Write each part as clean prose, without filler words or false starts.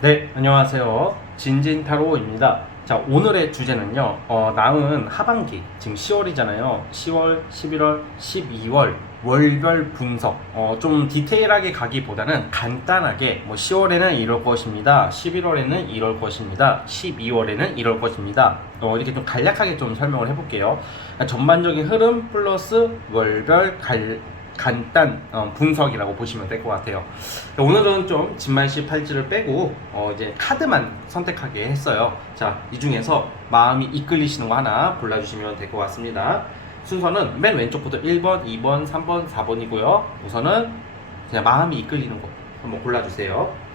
네, 안녕하세요. 진진타로입니다. 자, 오늘의 주제는요, 남은 하반기, 지금 10월이잖아요. 10월, 11월, 12월, 월별 분석. 좀 디테일하게 가기보다는 간단하게, 10월에는 이럴 것입니다. 11월에는 이럴 것입니다. 12월에는 이럴 것입니다. 이렇게 좀 간략하게 좀 설명을 해볼게요. 전반적인 흐름 플러스 월별 간단 분석이라고 보시면 될 것 같아요. 오늘은 좀 진말씨 팔찌를 빼고 이제 카드만 선택하게 했어요. 자, 이 중에서 마음이 이끌리시는 거 하나 골라주시면 될 것 같습니다. 순서는 맨 왼쪽부터 1번, 2번, 3번, 4번이고요. 우선은 그냥 마음이 이끌리는 거 한번 골라주세요.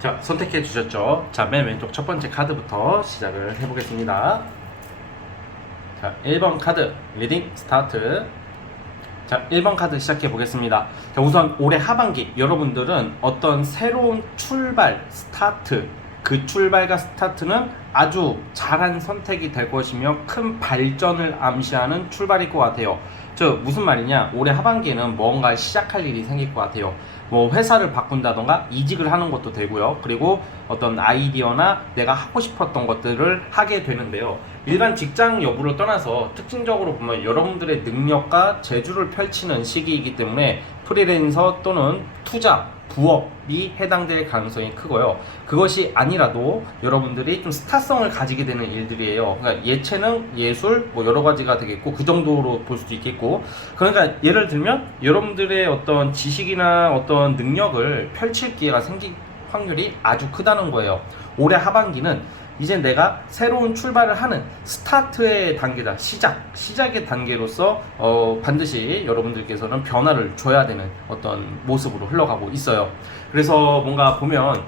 자, 선택해 주셨죠? 자, 맨 왼쪽 첫 번째 카드부터 시작을 해보겠습니다. 자, 1번 카드 리딩 스타트. 자, 1번 카드 시작해 보겠습니다. 자, 우선 올해 하반기 여러분들은 어떤 새로운 출발, 스타트, 그 출발과 스타트는 아주 잘한 선택이 될 것이며 큰 발전을 암시하는 출발일 것 같아요. 무슨 말이냐, 올해 하반기에는 뭔가 시작할 일이 생길 것 같아요. 뭐 회사를 바꾼다던가 이직을 하는 것도 되고요. 그리고 어떤 아이디어나 내가 하고 싶었던 것들을 하게 되는데요. 일반 직장 여부를 떠나서 특징적으로 보면 여러분들의 능력과 재주를 펼치는 시기이기 때문에 프리랜서 또는 투자, 부업이 해당될 가능성이 크고요. 그것이 아니라도 여러분들이 좀 스타성을 가지게 되는 일들이에요. 그러니까 예체능, 예술, 뭐 여러 가지가 되겠고, 그 정도로 볼 수도 있겠고. 그러니까 예를 들면 여러분들의 어떤 지식이나 어떤 능력을 펼칠 기회가 생길 확률이 아주 크다는 거예요. 올해 하반기는 이제 내가 새로운 출발을 하는 스타트의 단계다. 시작의 단계로서 반드시 여러분들께서는 변화를 줘야 되는 어떤 모습으로 흘러가고 있어요. 그래서 뭔가 보면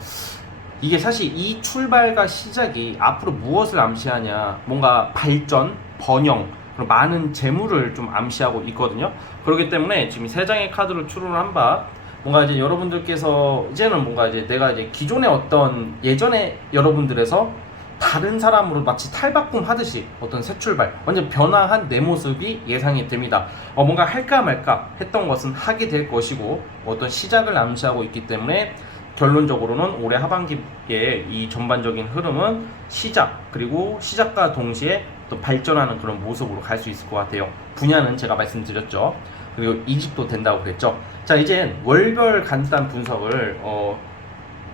이게 사실 이 출발과 시작이 앞으로 무엇을 암시하냐, 뭔가 발전, 번영, 그리고 많은 재물을 좀 암시하고 있거든요. 그렇기 때문에 지금 세 장의 카드를 추론을 한 바, 뭔가 이제 여러분들께서 이제는 뭔가 이제 내가 이제 기존의 어떤 예전에 여러분들에서 다른 사람으로 마치 탈바꿈 하듯이 어떤 새 출발, 완전 변화한 내 모습이 예상이 됩니다. 뭔가 할까 말까 했던 것은 하게 될 것이고, 어떤 시작을 암시하고 있기 때문에 결론적으로는 올해 하반기에 이 전반적인 흐름은 시작, 그리고 시작과 동시에 또 발전하는 그런 모습으로 갈 수 있을 것 같아요. 분야는 제가 말씀드렸죠. 그리고 이직도 된다고 그랬죠. 자, 이제 월별 간단 분석을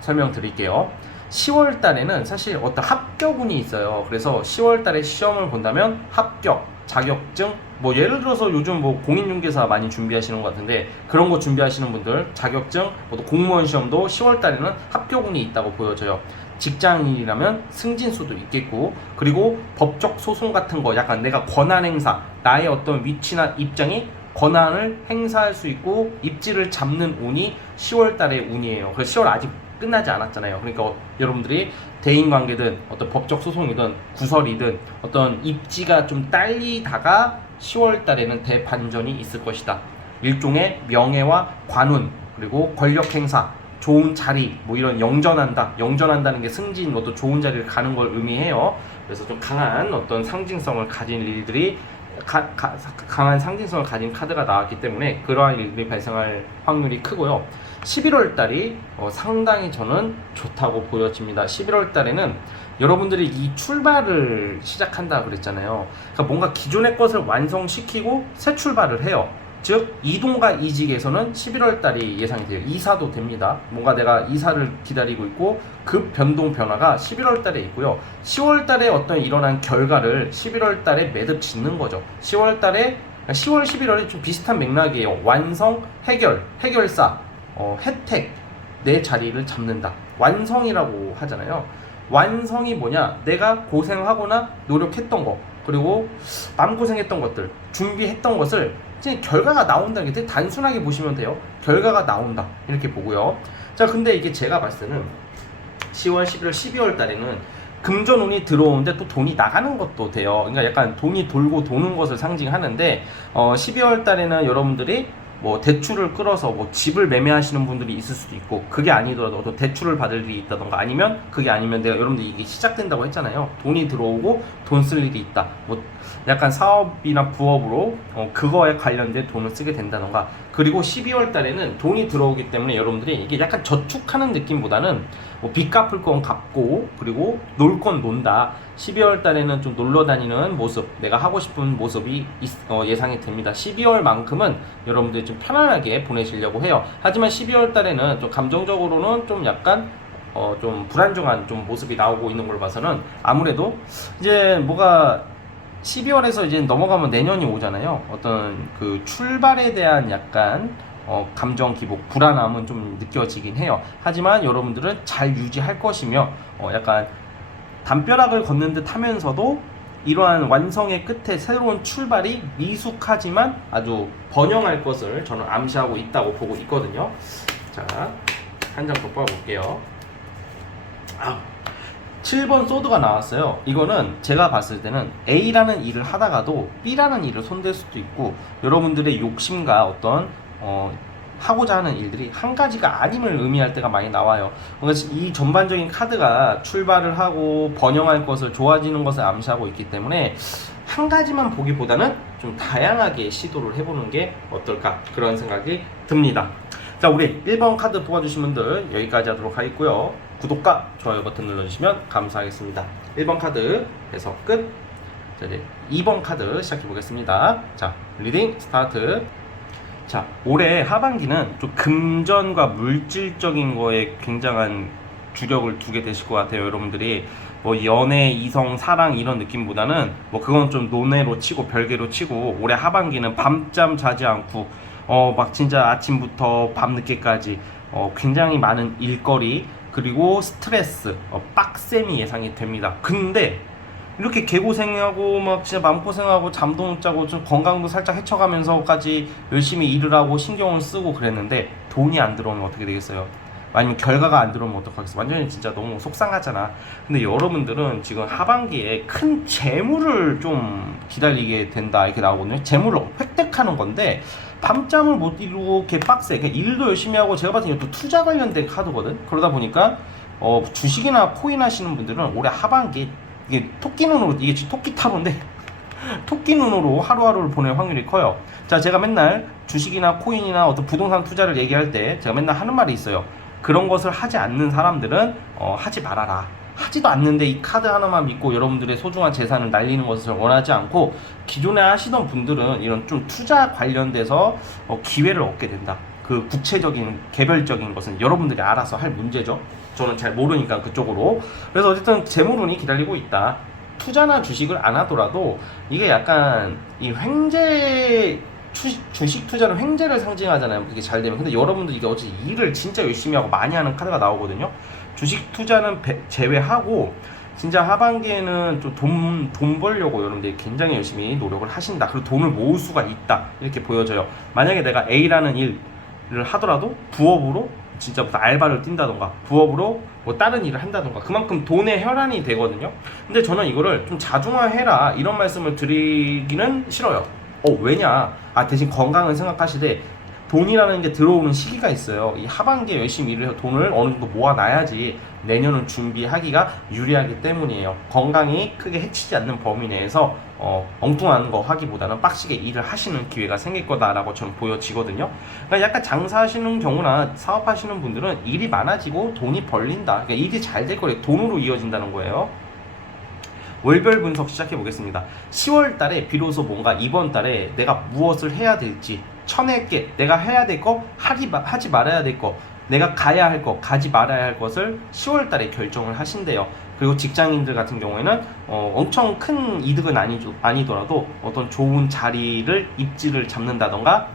설명드릴게요. 10월 달에는 사실 어떤 합격운이 있어요. 그래서 10월 달에 시험을 본다면 합격, 자격증, 뭐 예를 들어서 요즘 뭐 공인중개사 많이 준비하시는 것 같은데, 그런 거 준비하시는 분들 자격증, 뭐 공무원 시험도 10월 달에는 합격운이 있다고 보여져요. 직장인이라면 승진수도 있겠고, 그리고 법적 소송 같은 거, 약간 내가 권한 행사, 나의 어떤 위치나 입장이 권한을 행사할 수 있고 입지를 잡는 운이 10월 달의 운이에요. 그래서 10월 아직 끝나지 않았잖아요. 그러니까 여러분들이 대인관계든 어떤 법적 소송이든 구설이든 어떤 입지가 좀 딸리다가 10월 달에는 대반전이 있을 것이다. 일종의 명예와 관운, 그리고 권력 행사, 좋은 자리, 뭐 이런 영전한다는 게 승진, 뭐 또 좋은 자리를 가는 걸 의미해요. 그래서 좀 강한 어떤 상징성을 가진 일들이 강한 상징성을 가진 카드가 나왔기 때문에 그러한 일들이 발생할 확률이 크고요. 11월 달이 상당히 저는 좋다고 보여집니다. 11월 달에는 여러분들이 이 출발을 시작한다 그랬잖아요. 그러니까 뭔가 기존의 것을 완성시키고 새 출발을 해요. 즉 이동과 이직에서는 11월 달이 예상이 돼요. 이사도 됩니다. 뭔가 내가 이사를 기다리고 있고 그 변동 변화가 11월 달에 있고요. 10월 달에 어떤 일어난 결과를 11월 달에 매듭 짓는 거죠. 10월 달에 10월, 11월이 좀 비슷한 맥락이에요. 완성, 해결사, 혜택, 내 자리를 잡는다. 완성이라고 하잖아요. 완성이 뭐냐? 내가 고생하거나 노력했던 거, 그리고 마음고생했던 것들, 준비했던 것을 이제 결과가 나온다는 게 되게 단순하게 보시면 돼요. 결과가 나온다 이렇게 보고요. 자, 근데 이게 제가 봤을 때는 10월, 11월, 12월 달에는 금전운이 들어오는데 또 돈이 나가는 것도 돼요. 그러니까 약간 돈이 돌고 도는 것을 상징하는데 12월 달에는 여러분들이 뭐 대출을 끌어서 뭐 집을 매매하시는 분들이 있을 수도 있고, 그게 아니더라도 또 대출을 받을 일이 있다던가, 아니면 그게 아니면 내가 여러분들 이게 시작된다고 했잖아요. 돈이 들어오고 돈 쓸 일이 있다. 뭐 약간 사업이나 부업으로 그거에 관련된 돈을 쓰게 된다던가. 그리고 12월 달에는 돈이 들어오기 때문에 여러분들이 이게 약간 저축하는 느낌보다는 뭐 빚 갚을 건 갚고, 그리고 놀 건 논다. 12월 달에는 좀 놀러 다니는 모습, 내가 하고 싶은 모습이 예상이 됩니다. 12월만큼은 여러분들이 좀 편안하게 보내시려고 해요. 하지만 12월 달에는 좀 감정적으로는 좀 약간 좀 불안정한 좀 모습이 나오고 있는 걸 봐서는 아무래도 이제 뭐가 12월에서 이제 넘어가면 내년이 오잖아요. 어떤 그 출발에 대한 약간 감정 기복, 불안함은 좀 느껴지긴 해요. 하지만 여러분들은 잘 유지할 것이며 약간 담벼락을 걷는 듯 하면서도 이러한 완성의 끝에 새로운 출발이 미숙하지만 아주 번영할 것을 저는 암시하고 있다고 보고 있거든요. 자, 한 장 더 뽑아볼게요. 7번 소드가 나왔어요. 이거는 제가 봤을 때는 A라는 일을 하다가도 B라는 일을 손댈 수도 있고, 여러분들의 욕심과 어떤 하고자 하는 일들이 한 가지가 아님을 의미할 때가 많이 나와요. 그러니까 이 전반적인 카드가 출발을 하고 번영할 것을, 좋아지는 것을 암시하고 있기 때문에 한 가지만 보기보다는 좀 다양하게 시도를 해보는 게 어떨까, 그런 생각이 듭니다. 자, 우리 1번 카드 뽑아주신 분들 여기까지 하도록 하겠고요. 구독과 좋아요 버튼 눌러주시면 감사하겠습니다. 1번 카드 해석 끝. 자, 이제 2번 카드 시작해 보겠습니다. 자, 리딩 스타트. 자, 올해 하반기는 좀 금전과 물질적인 거에 굉장한 주력을 두게 되실 것 같아요. 여러분들이 뭐 연애, 이성, 사랑 이런 느낌보다는 뭐 그건 좀 논외로 치고 별개로 치고, 올해 하반기는 밤잠 자지 않고 막 진짜 아침부터 밤늦게까지 굉장히 많은 일거리, 그리고 스트레스, 빡셈이 예상이 됩니다. 근데 이렇게 개고생하고 막 진짜 마음고생하고 잠도 못 자고 좀 건강도 살짝 해쳐가면서까지 열심히 일을 하고 신경을 쓰고 그랬는데 돈이 안 들어오면 어떻게 되겠어요? 아니면 결과가 안 들어오면 어떡하겠어? 완전히 진짜 너무 속상하잖아. 근데 여러분들은 지금 하반기에 큰 재물을 좀 기다리게 된다 이렇게 나오거든요. 재물을 획득하는 건데 밤잠을 못 이루고 개빡세. 일도 열심히 하고, 제가 봤을 때 또 투자 관련된 카드거든. 그러다 보니까 주식이나 코인 하시는 분들은 올해 하반기 이게 토끼 눈으로, 이게 토끼 타로인데 토끼 눈으로 하루하루를 보낼 확률이 커요. 자, 제가 맨날 주식이나 코인이나 어떤 부동산 투자를 얘기할 때 제가 맨날 하는 말이 있어요. 그런 것을 하지 않는 사람들은 하지 말아라. 하지도 않는데 이 카드 하나만 믿고 여러분들의 소중한 재산을 날리는 것을 원하지 않고, 기존에 하시던 분들은 이런 좀 투자 관련돼서 기회를 얻게 된다. 그 구체적인 개별적인 것은 여러분들이 알아서 할 문제죠. 저는 잘 모르니까 그쪽으로. 그래서 어쨌든 재물운이 기다리고 있다. 투자나 주식을 안 하더라도 이게 약간 이 횡재, 주식 투자는 횡재를 상징하잖아요. 이게 잘 되면. 근데 여러분들 이게 어제 일을 진짜 열심히 하고 많이 하는 카드가 나오거든요. 주식 투자는 제외하고 진짜 하반기에는 좀 돈 벌려고 여러분들이 굉장히 열심히 노력을 하신다. 그리고 돈을 모을 수가 있다. 이렇게 보여져요. 만약에 내가 A라는 일을 하더라도 부업으로 진짜 무슨 알바를 뛴다던가, 부업으로 뭐 다른 일을 한다던가, 그만큼 돈의 혈안이 되거든요. 근데 저는 이거를 좀 자중화해라 이런 말씀을 드리기는 싫어요. 왜냐? 대신 건강은 생각하시되 돈이라는 게 들어오는 시기가 있어요. 이 하반기에 열심히 일을 해서 돈을 어느 정도 모아놔야지 내년을 준비하기가 유리하기 때문이에요. 건강이 크게 해치지 않는 범위 내에서 엉뚱한 거 하기보다는 빡시게 일을 하시는 기회가 생길 거다라고 저는 보여지거든요. 그러니까 약간 장사하시는 경우나 사업하시는 분들은 일이 많아지고 돈이 벌린다. 그러니까 일이 잘 될 거예요. 돈으로 이어진다는 거예요. 월별 분석 시작해 보겠습니다. 10월 달에 비로소 뭔가 이번 달에 내가 무엇을 해야 될지, 천의 개, 내가 해야 될 거, 하지 말아야 될 거, 내가 가야 할 거, 가지 말아야 할 것을 10월 달에 결정을 하신대요. 그리고 직장인들 같은 경우에는 엄청 큰 이득은 아니더라도 어떤 좋은 자리를, 입지를 잡는다던가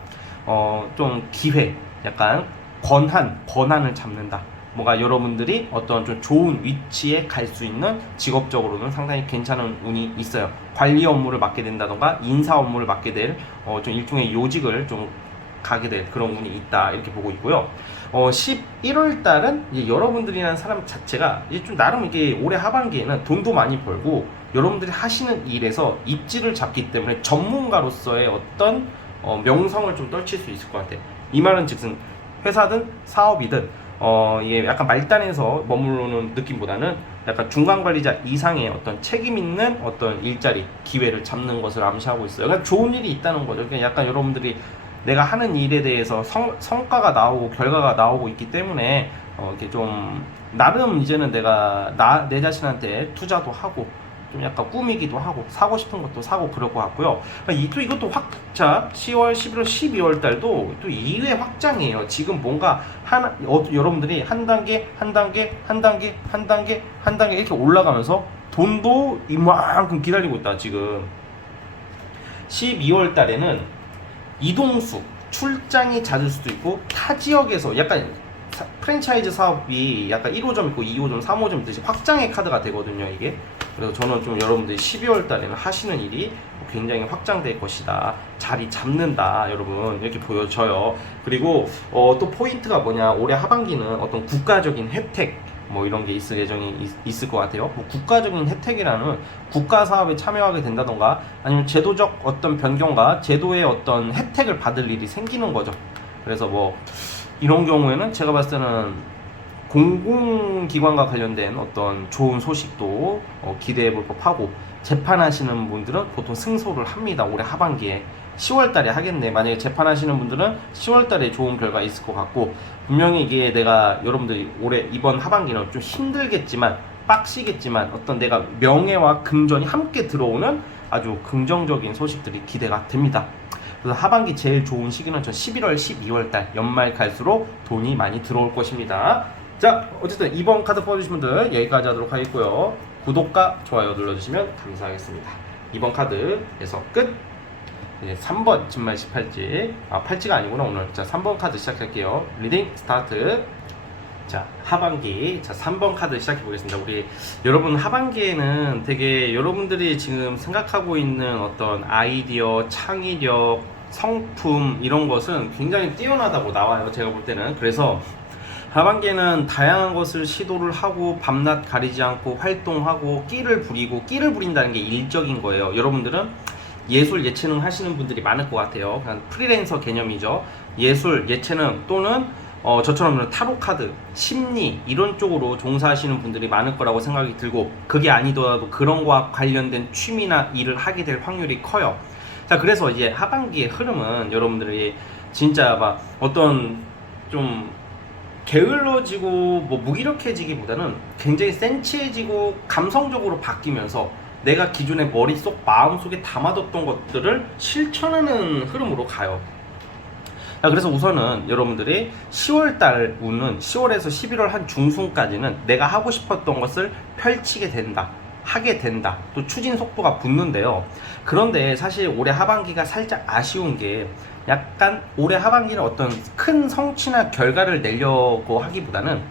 좀 기회, 약간 권한을 잡는다. 뭔가 여러분들이 어떤 좀 좋은 위치에 갈 수 있는 직업적으로는 상당히 괜찮은 운이 있어요. 관리 업무를 맡게 된다던가 인사 업무를 맡게 될 좀 일종의 요직을 좀 가게 될 그런 운이 있다 이렇게 보고 있고요. 11월 달은 이제 여러분들이라는 사람 자체가 이제 좀 나름 이게 올해 하반기에는 돈도 많이 벌고 여러분들이 하시는 일에서 입지를 잡기 때문에 전문가로서의 어떤 명성을 좀 떨칠 수 있을 것 같아요. 이 말은 즉슨 회사든 사업이든 이게 약간 말단에서 머무르는 느낌보다는 약간 중간 관리자 이상의 어떤 책임 있는 어떤 일자리 기회를 잡는 것을 암시하고 있어요. 그러니까 좋은 일이 있다는 거죠. 그러니까 약간 여러분들이 내가 하는 일에 대해서 성과가 나오고 결과가 나오고 있기 때문에 이렇게 좀 나름 이제는 내가 내 자신한테 투자도 하고 좀 약간 꾸미기도 하고 사고 싶은 것도 사고 그럴 것 같고요. 또 이것도 확자 10월, 11월, 12월 달도 또 2회 확장이에요. 지금 뭔가 여러분들이 한 단계 이렇게 올라가면서 돈도 이만큼 기다리고 있다. 지금 12월 달에는 이동수 출장이 잦을 수도 있고 타 지역에서 약간 프랜차이즈 사업이 약간 1호점 있고 2호점, 3호점 있듯이 확장의 카드가 되거든요, 이게. 그래서 저는 좀 여러분들이 12월 달에는 하시는 일이 굉장히 확장될 것이다. 자리 잡는다, 여러분. 이렇게 보여져요. 그리고 또 포인트가 뭐냐, 올해 하반기는 어떤 국가적인 혜택 뭐 이런 게 있을 예정이 있을 것 같아요. 뭐 국가적인 혜택이라는 국가 사업에 참여하게 된다던가 아니면 제도적 어떤 변경과 제도의 어떤 혜택을 받을 일이 생기는 거죠. 그래서 뭐 이런 경우에는 제가 봤을 때는 공공기관과 관련된 어떤 좋은 소식도 기대해 볼 법하고, 재판하시는 분들은 보통 승소를 합니다. 올해 하반기에 10월 달에 하겠네. 만약에 재판하시는 분들은 10월 달에 좋은 결과 있을 것 같고, 분명히 이게 내가 여러분들이 올해 이번 하반기는 좀 힘들겠지만 빡시겠지만 어떤 내가 명예와 금전이 함께 들어오는 아주 긍정적인 소식들이 기대가 됩니다. 그래서 하반기 제일 좋은 시기는 전 11월, 12월 달 연말 갈수록 돈이 많이 들어올 것입니다. 자, 어쨌든 이번 카드 뽑아주신 분들 여기까지 하도록 하겠고요. 구독과 좋아요 눌러주시면 감사하겠습니다. 이번 카드에서 끝. 이제 3번 진말 18지, 팔찌가 아니구나 오늘. 자, 3번 카드 시작할게요. 리딩 스타트. 자, 하반기. 자, 3번 카드 시작해 보겠습니다. 우리 여러분 하반기에는 되게 여러분들이 지금 생각하고 있는 어떤 아이디어, 창의력, 성품 이런 것은 굉장히 뛰어나다고 나와요. 제가 볼 때는. 그래서 하반기에는 다양한 것을 시도를 하고 밤낮 가리지 않고 활동하고 끼를 부린다는 게 일적인 거예요. 여러분들은 예술, 예체능 하시는 분들이 많을 것 같아요. 그냥 프리랜서 개념이죠. 예술, 예체능 또는 저처럼 타로 카드, 심리 이런 쪽으로 종사하시는 분들이 많을 거라고 생각이 들고, 그게 아니더라도 그런 거와 관련된 취미나 일을 하게 될 확률이 커요. 자, 그래서 이제 하반기의 흐름은 여러분들이 진짜 막 어떤 좀 게을러지고 뭐 무기력해지기보다는 굉장히 센치해지고 감성적으로 바뀌면서 내가 기존에 머릿속 마음속에 담아뒀던 것들을 실천하는 흐름으로 가요. 자, 그래서 우선은 여러분들이 10월달 운은 10월에서 11월 한 중순까지는 내가 하고 싶었던 것을 펼치게 된다, 하게 된다, 또 추진 속도가 붙는데요. 그런데 사실 올해 하반기가 살짝 아쉬운 게, 약간 올해 하반기는 어떤 큰 성취나 결과를 내려고 하기보다는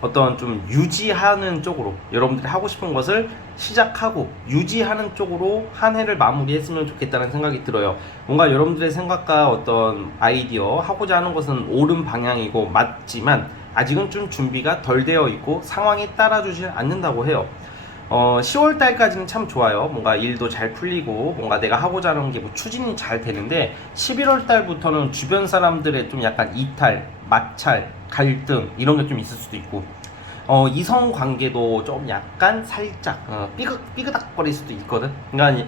어떤 좀 유지하는 쪽으로, 여러분들이 하고 싶은 것을 시작하고 유지하는 쪽으로 한 해를 마무리했으면 좋겠다는 생각이 들어요. 뭔가 여러분들의 생각과 어떤 아이디어, 하고자 하는 것은 옳은 방향이고 맞지만 아직은 좀 준비가 덜 되어 있고 상황이 따라주지 않는다고 해요. 10월 달까지는 참 좋아요. 뭔가 일도 잘 풀리고 뭔가 내가 하고자 하는 게 뭐 추진이 잘 되는데, 11월 달부터는 주변 사람들의 좀 약간 이탈, 마찰, 갈등 이런 게 좀 있을 수도 있고, 이성 관계도 좀 약간 살짝 삐그덕거릴 수도 있거든. 그러니까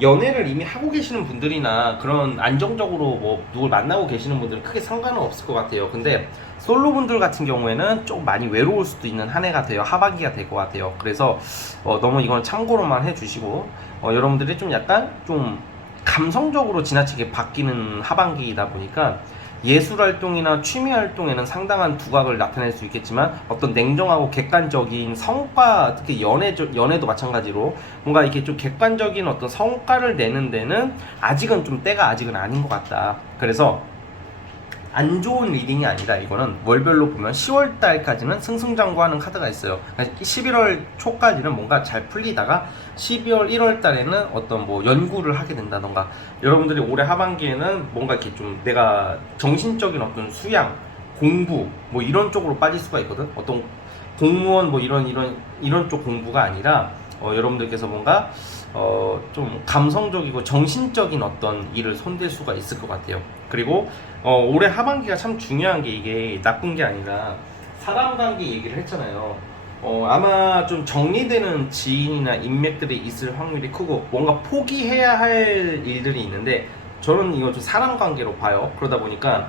연애를 이미 하고 계시는 분들이나 그런 안정적으로 뭐 누굴 만나고 계시는 분들은 크게 상관은 없을 것 같아요. 근데 솔로분들 같은 경우에는 좀 많이 외로울 수도 있는 한 해가 돼요. 하반기가 될 것 같아요. 그래서 너무 이건 참고로만 해주시고, 여러분들이 좀 약간 좀 감성적으로 지나치게 바뀌는 하반기이다 보니까 예술활동이나 취미활동에는 상당한 두각을 나타낼 수 있겠지만, 어떤 냉정하고 객관적인 성과, 특히 연애도 마찬가지로 뭔가 이렇게 좀 객관적인 어떤 성과를 내는 데는 아직은 좀 때가 아직은 아닌 것 같다. 그래서 안 좋은 리딩이 아니라 이거는 월별로 보면 10월 달까지는 승승장구하는 카드가 있어요. 11월 초까지는 뭔가 잘 풀리다가 12월 1월 달에는 어떤 뭐 연구를 하게 된다던가, 여러분들이 올해 하반기에는 뭔가 이렇게 좀 내가 정신적인 어떤 수양, 공부 뭐 이런 쪽으로 빠질 수가 있거든. 어떤 공무원 뭐 이런 쪽 공부가 아니라 여러분들께서 뭔가 좀 감성적이고 정신적인 어떤 일을 손댈 수가 있을 것 같아요. 그리고 올해 하반기가 참 중요한 게, 이게 나쁜 게 아니라 사람 관계 얘기를 했잖아요. 아마 좀 정리되는 지인이나 인맥들이 있을 확률이 크고 뭔가 포기해야 할 일들이 있는데, 저는 이거 좀 사람 관계로 봐요. 그러다 보니까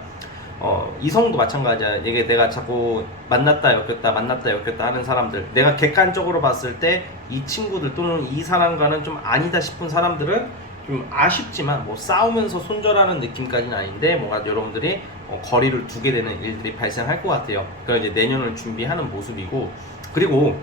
이성도 마찬가지야. 이게 내가 자꾸 만났다 엮였다 하는 사람들, 내가 객관적으로 봤을 때 이 친구들 또는 이 사람과는 좀 아니다 싶은 사람들은 좀 아쉽지만 뭐 싸우면서 손절하는 느낌까지는 아닌데, 뭔가 여러분들이 거리를 두게 되는 일들이 발생할 것 같아요. 그러니까 이제 내년을 준비하는 모습이고, 그리고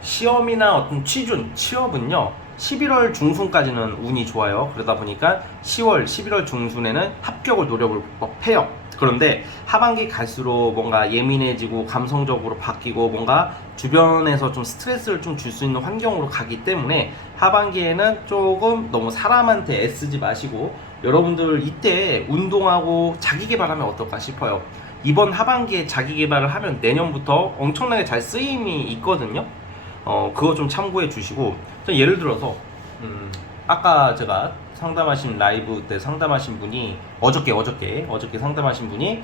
시험이나 어떤 취업은요 11월 중순까지는 운이 좋아요. 그러다 보니까 10월, 11월 중순에는 합격을 노려볼 법해요. 그런데 하반기 갈수록 뭔가 예민해지고 감성적으로 바뀌고 뭔가 주변에서 좀 스트레스를 좀 줄 수 있는 환경으로 가기 때문에 하반기에는 조금 너무 사람한테 애쓰지 마시고, 여러분들 이때 운동하고 자기 개발하면 어떨까 싶어요. 이번 하반기에 자기 개발을 하면 내년부터 엄청나게 잘 쓰임이 있거든요. 그거 좀 참고해 주시고, 예를 들어서 아까 제가 상담하신 라이브 때 상담하신 분이 어저께 상담하신 분이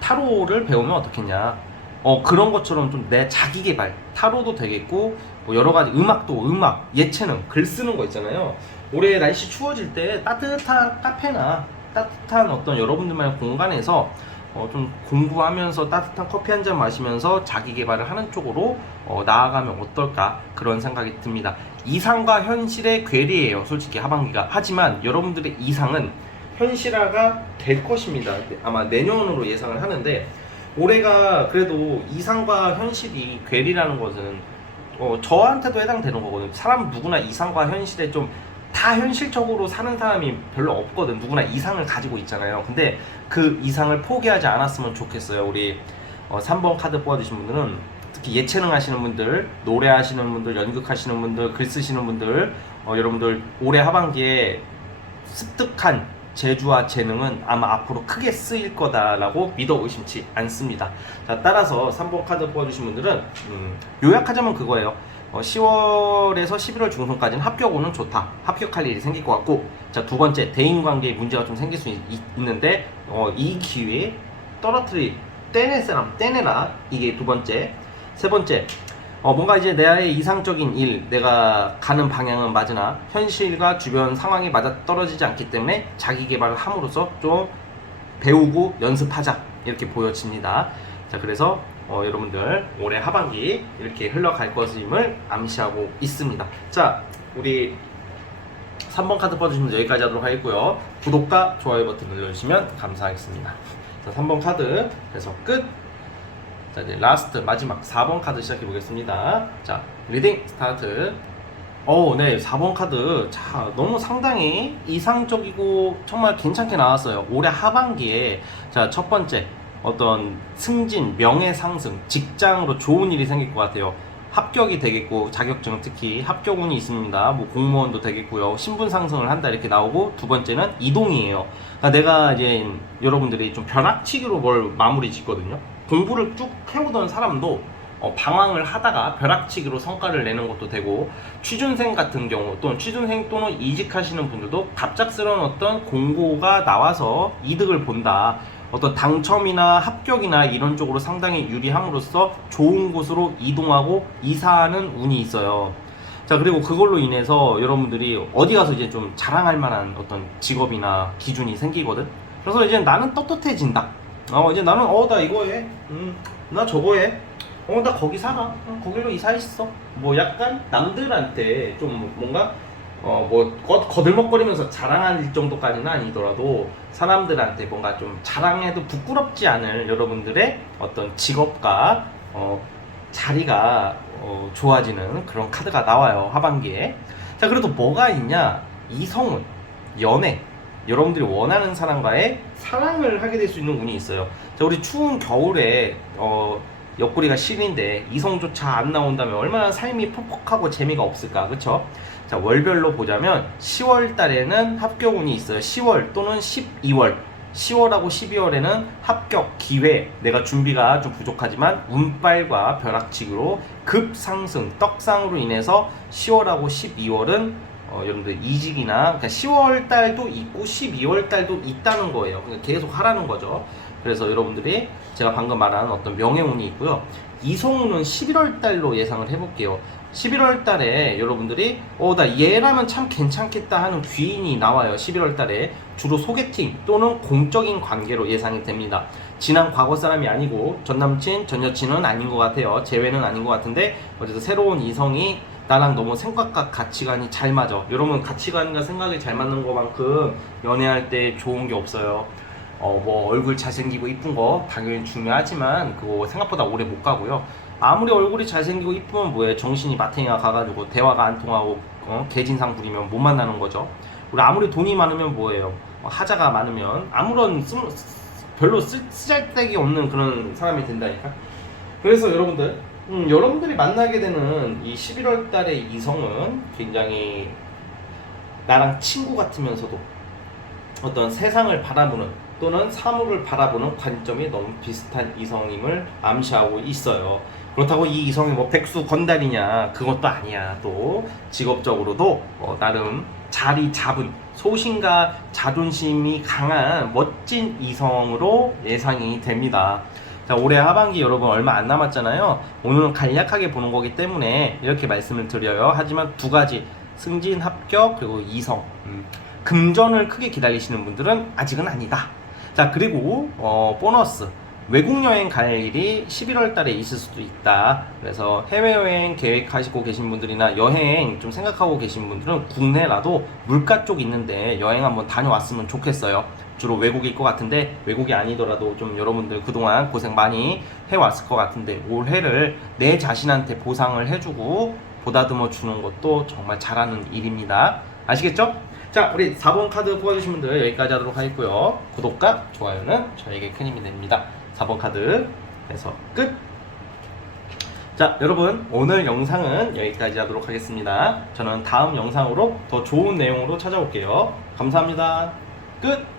타로를 배우면 어떻겠냐, 그런 것처럼 좀 내 자기 개발, 타로도 되겠고 뭐 여러 가지 음악, 예체능, 글 쓰는 거 있잖아요. 올해 날씨 추워질 때 따뜻한 카페나 따뜻한 어떤 여러분들만의 공간에서 좀 공부하면서 따뜻한 커피 한 잔 마시면서 자기 개발을 하는 쪽으로 나아가면 어떨까, 그런 생각이 듭니다. 이상과 현실의 괴리예요, 솔직히 하반기가. 하지만 여러분들의 이상은 현실화가 될 것입니다. 아마 내년으로 예상을 하는데, 올해가 그래도 이상과 현실이 괴리라는 것은 저한테도 해당되는 거거든요. 사람 누구나 이상과 현실에 좀 다 현실적으로 사는 사람이 별로 없거든. 누구나 이상을 가지고 있잖아요. 근데 그 이상을 포기하지 않았으면 좋겠어요. 우리 3번 카드 뽑아주신 분들은, 특히 예체능 하시는 분들, 노래 하시는 분들, 연극하시는 분들, 글 쓰시는 분들, 여러분들 올해 하반기에 습득한 재주와 재능은 아마 앞으로 크게 쓰일 거다라고 믿어 의심치 않습니다. 자, 따라서 3번 카드 뽑아주신 분들은 요약하자면 그거예요. 10월에서 11월 중순까지는 합격운은 좋다. 합격할 일이 생길 것 같고, 자, 두 번째, 대인관계에 문제가 좀 생길 수 있는데 이 기회에 떼낼 사람 떼내라. 이게 두 번째. 세 번째, 뭔가 이제 나의 이상적인 일, 내가 가는 방향은 맞으나 현실과 주변 상황이 맞아떨어지지 않기 때문에 자기 개발을 함으로써 좀 배우고 연습하자, 이렇게 보여집니다. 자, 그래서 여러분들 올해 하반기 이렇게 흘러갈 것임을 암시하고 있습니다. 자, 우리 3번 카드 뽑아주시면 여기까지 하도록 하겠고요. 구독과 좋아요 버튼 눌러주시면 감사하겠습니다. 자, 3번 카드 해서 끝. 자, 이제 라스트 마지막 4번 카드 시작해 보겠습니다. 자, 리딩 스타트. 네, 4번 카드. 자, 너무 상당히 이상적이고 정말 괜찮게 나왔어요. 올해 하반기에, 자, 첫 번째, 어떤 승진, 명예 상승, 직장으로 좋은 일이 생길 것 같아요. 합격이 되겠고, 자격증 특히 합격운이 있습니다. 뭐 공무원도 되겠고요. 신분 상승을 한다 이렇게 나오고, 두 번째는 이동이에요. 그러니까 내가 이제 여러분들이 좀 벼락치기로 뭘 마무리 짓거든요. 공부를 쭉 해오던 사람도 방황을 하다가 벼락치기로 성과를 내는 것도 되고, 취준생 같은 경우 또는 취준생 또는 이직하시는 분들도 갑작스러운 어떤 공고가 나와서 이득을 본다. 어떤 당첨이나 합격이나 이런 쪽으로 상당히 유리함으로써 좋은 곳으로 이동하고 이사하는 운이 있어요. 자, 그리고 그걸로 인해서 여러분들이 어디 가서 이제 좀 자랑할 만한 어떤 직업이나 기준이 생기거든. 그래서 이제 나는 떳떳해진다. 이제 나는 나 이거 해, 나 저거 해, 나 거기 살아, 거기로 이사했어. 뭐 약간 남들한테 좀 뭔가 뭐 거들먹거리면서 자랑할 정도까지는 아니더라도 사람들한테 뭔가 좀 자랑해도 부끄럽지 않을 여러분들의 어떤 직업과 자리가 좋아지는 그런 카드가 나와요, 하반기에. 자, 그래도 뭐가 있냐? 이성운, 연애, 여러분들이 원하는 사람과의 사랑을 하게 될 수 있는 운이 있어요. 자, 우리 추운 겨울에 옆구리가 시린데 이성조차 안 나온다면 얼마나 삶이 퍽퍽하고 재미가 없을까, 그쵸? 자, 월별로 보자면 10월 달에는 합격운이 있어요. 10월 또는 12월. 10월하고 12월에는 합격 기회, 내가 준비가 좀 부족하지만 운빨과 벼락치기로 급상승, 떡상으로 인해서 10월하고 12월은 여러분들 이직이나, 그러니까 10월 달도 있고 12월 달도 있다는 거예요. 그러니까 계속 하라는 거죠. 그래서 여러분들이 제가 방금 말한 어떤 명예운이 있고요. 이성운은 11월 달로 예상을 해볼게요. 11월 달에 여러분들이 나 얘라면 참 괜찮겠다 하는 귀인이 나와요. 11월 달에 주로 소개팅 또는 공적인 관계로 예상이 됩니다. 지난 과거 사람이 아니고 전 남친, 전 여친은 아닌 것 같아요. 재회는 아닌 것 같은데 어쨌든 새로운 이성이 나랑 너무 생각과 가치관이 잘 맞아. 여러분, 가치관과 생각이 잘 맞는 것만큼 연애할 때 좋은 게 없어요. 뭐 얼굴 잘생기고 이쁜 거 당연히 중요하지만 그거 생각보다 오래 못 가고요. 아무리 얼굴이 잘생기고 이쁘면 뭐해, 정신이 마탱이가 가가지고 대화가 안 통하고 개진상 부리면 못 만나는 거죠. 우리 아무리 돈이 많으면 뭐해요, 하자가 많으면 아무런 별로 쓰잘데기 없는 그런 사람이 된다니까. 그래서 여러분들, 여러분들이 만나게 되는 이 11월 달의 이성은 굉장히 나랑 친구 같으면서도 어떤 세상을 바라보는 또는 사물을 바라보는 관점이 너무 비슷한 이성임을 암시하고 있어요. 그렇다고 이 이성이 뭐 백수 건달이냐, 그것도 아니야. 또 직업적으로도 나름 자리 잡은 소신과 자존심이 강한 멋진 이성으로 예상이 됩니다. 자, 올해 하반기 여러분 얼마 안 남았잖아요. 오늘은 간략하게 보는 거기 때문에 이렇게 말씀을 드려요. 하지만 두 가지, 승진, 합격, 그리고 이성, 금전을 크게 기다리시는 분들은 아직은 아니다. 자, 그리고 보너스, 외국 여행 갈 일이 11월 달에 있을 수도 있다. 그래서 해외여행 계획하시고 계신 분들이나 여행 좀 생각하고 계신 분들은 국내라도 물가 쪽 있는데 여행 한번 다녀왔으면 좋겠어요. 주로 외국일 것 같은데, 외국이 아니더라도 좀 여러분들 그동안 고생 많이 해왔을 것 같은데 올해를 내 자신한테 보상을 해주고 보다듬어 주는 것도 정말 잘하는 일입니다. 아시겠죠? 자, 우리 4번 카드 뽑아주신 분들 여기까지 하도록 하겠고요. 구독과 좋아요는 저에게 큰 힘이 됩니다. 4번 카드에서 끝! 자, 여러분, 오늘 영상은 여기까지 하도록 하겠습니다. 저는 다음 영상으로 더 좋은 내용으로 찾아올게요. 감사합니다. 끝!